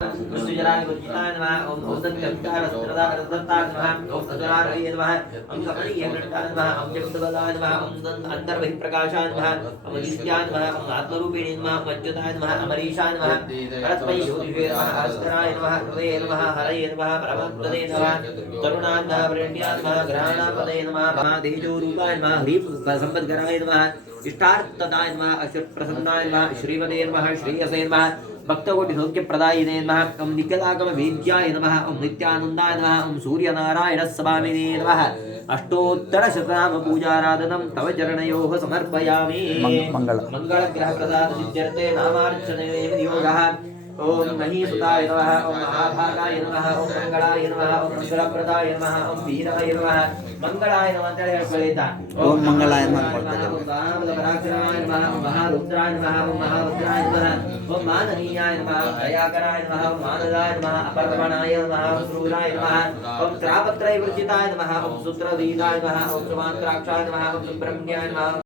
विष्णुजलाय गुरुजिताय नमः ओम औदन्त्यविकार वस्त्रदाय रत्नताय नमः ओम अजराय नमः ओम कपलीय घटाय नमः ओम जगद्वलाय नमः ओम अंतर्बहि प्रकाशाय नमः ओम दिव्याय नमः ओम आत्मरूपिणे नमः ओम अच्युताय नमः अमरीशाय नमः परस्मै ज्योतिषे नमः अस्कराय नमः हृदये नमः हरये नमः परमपदे नमः तरुणाय नमः वरेण्याय नमः ग्रहाणापदे नमः महातेजोरूपाय नमः ह्रीं संपद्गराय नमः इष्टार्थदाय नमः अशुप्रसन्नाय नमः श्रीमते नमः श्रेयसे नमः भक्तकोटि सौख्य प्रदायिने नमः ओम निखिलागम वेद्याय नमः ओम नित्यानंदाय नमः ओम सूर्यनारायण स्वामिने नमः अष्टोत्तर शतनाम पूजाराधनं तव चरणयोः समर्पयामि मंगल ग्रह प्रसाद सिद्ध्यर्थे नामार्चने योगः ओम महीसुताय नमः ओम महाभागाय नमः ओम मंगलाय नमः ओम मंगलप्रदाय नमः ओम वीराय नमः मंगलाय नमः ಅಂತ ಹೇಳ್ಕೊಳ್ಳಿತಾ ಓಂ ಮಂಗಳಾಯ ನಮಃ महाबलपराक्रमाय नमः ओम महारुद्राय नमः ओम महारुद्राय नमः ओम माननीयाय नमः दयाकराय नमः ओम मानदाय नमः अपरमणाय नमः ओम क्रूराय नमः ओम त्रापत्रय विरचिताय नमः ओम सूत्रधीताय नमः ओम सुमात्राक्षाय नमः ओम सुब्रह्मण्याय नमः